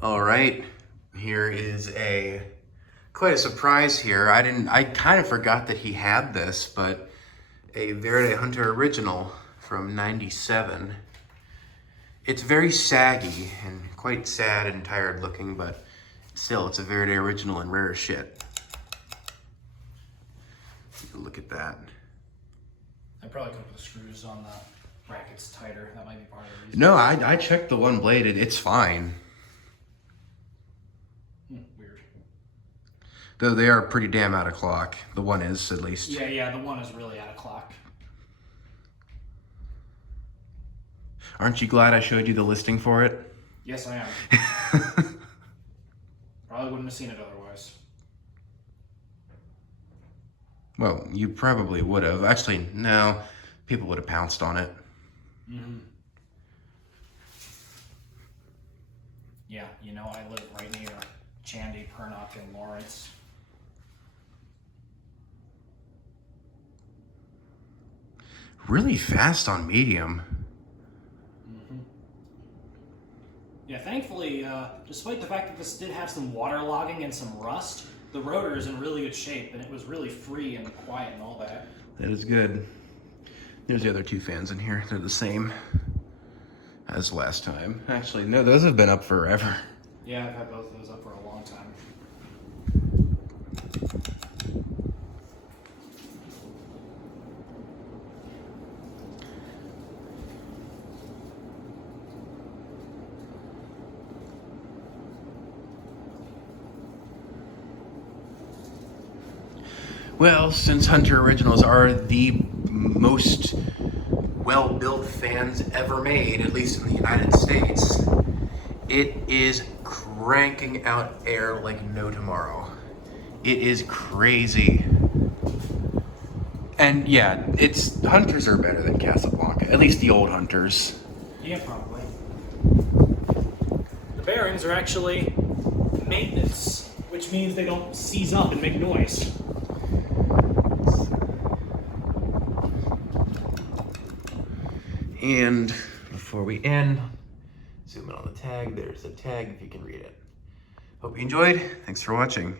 All right, here is quite a surprise here. I kind of forgot that he had this, but a Verde Hunter original from '97. It's very saggy and quite sad and tired looking, but still, it's a Verde original and rare as shit. Look at that. I probably could put the screws on the brackets tighter. That might be part of the reason. No, I checked the one blade. It's fine. Weird. Though they are pretty damn out of clock. The one is, at least. Yeah, the one is really out of clock. Aren't you glad I showed you the listing for it? Yes, I am. Probably wouldn't have seen it otherwise. Well, you probably would have. Actually, no. People would have pounced on it. Mm-hmm. Yeah, you know, I live right near Chandy, Pernock, and Lawrence. Really fast on medium. Mm-hmm. Yeah, thankfully, despite the fact that this did have some waterlogging and some rust, the rotor is in really good shape, and it was really free and quiet and all that. That is good. There's the other two fans in here. They're the same as last time. Actually, no, those have been up forever. Yeah, I've had both of those up for a long time. Well, since Hunter Originals are the most well-built fans ever made, at least in the United States, it is cranking out air like no tomorrow. It is crazy. And yeah, Hunters are better than Casablanca, at least the old Hunters. Yeah, probably. The bearings are actually maintenance, which means they don't seize up and make noise. And before we end, zoom in on the tag. There's the tag if you can read it. Hope you enjoyed. Thanks for watching.